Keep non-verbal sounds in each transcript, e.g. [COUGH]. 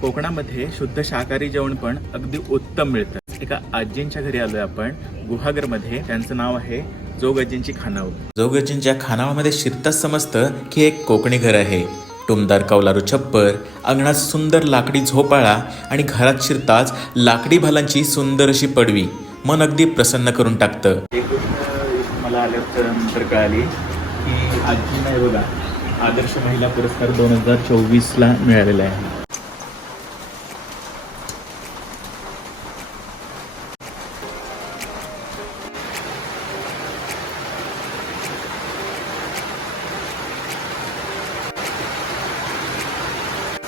कोकणामध्ये शुद्ध शाकाहारी जेवण पण अगदी उत्तम मिळतं. एका आजींच्या घरी आलोय आपण गुहागरमध्ये. त्यांचं नाव आहे जोगजींची खानावळ. जोगजींच्या खानावळमध्ये शिरताच समजतं की एक कोकणी घर आहे. टुमदार कौलारू छप्पर अंगणात सुंदर लाकडी झोपाळा आणि घरात शिरताच लाकडी भालांची सुंदर अशी पडवी. मन अगदी प्रसन्न करून टाकतं. एक गोष्ट मला आल्यानंतर कळाली की आजींना हे बघा आदर्श महिला पुरस्कार दोन हजार चोवीसला मिळालेला आहे.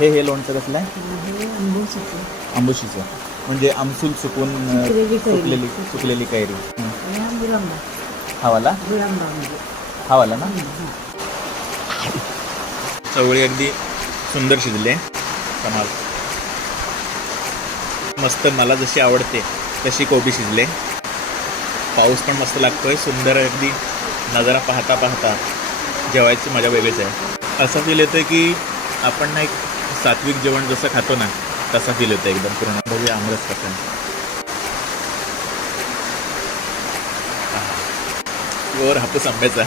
हे हे लोणचं कसलं आहे? आंबुशीचं. म्हणजे आमसूल सुकून सुकलेली कैरी. सुकलेली सुकलेली कैरी. हं. वाला मुरंबा म्हणजे हा वाला ना चवळी अगदी सुंदर शिजले कमाल. मस्त मला जशी आवडते तशी कोबी शिजले पाऊस पण मस्त लागतोय. सुंदर अगदी. नजारा पाहता पाहता जेवायची मजा वेगळीच आहे. असं फील येतं की आपण ना एक सात्विक जेवण जसं खातो ना तसा फील येतं एकदम पूर्ण. बघूया आमरस कसं वर हापूस आंब्याचा.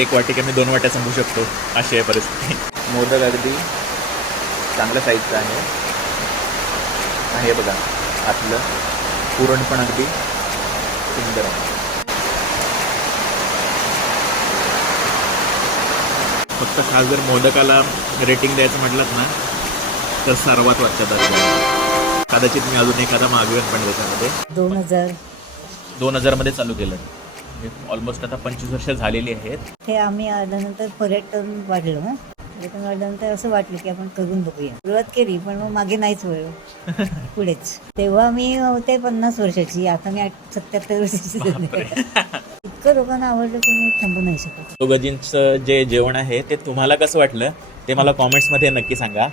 एक वाटी मी दोन वाट्या संपू शकतो अशी आहे परिस्थिती. मोदक अगदी चांगल्या साईजचं आहे. हे बघा आतलं पुरण पण अगदी सुंदर आहे. फक्त खास जर मोदकाला रेटिंग द्यायचं म्हटलं ना तर सर्वात वाटतं दर्जा. कदाचित मी अजून एखादा मागवेन पण त्याच्यामध्ये दोन हजार. दोन हजारमध्ये चालू केलं. ऑलमोस्ट आता पंचवीस वर्ष झालेली आहेत. हे आम्ही आल्यानंतर पर्यटन वाढलं हं. पर्यटन वाढल्यानंतर असं वाटलं की आपण करून बघूया. सुरुवात केली पण मग मागे नाहीच वळलो. [LAUGHS] पुढेच. तेव्हा मी होते पन्नास वर्षाची आता मी सत्याहत्तर वर्षाची. [LAUGHS] इतकं लोकांना आवडलं की मी थांबू नाही शकत. दोघजींचं जे जेवण आहे ते तुम्हाला कसं वाटलं? ते मला कॉमेंट्समध्ये नक्की सांगा.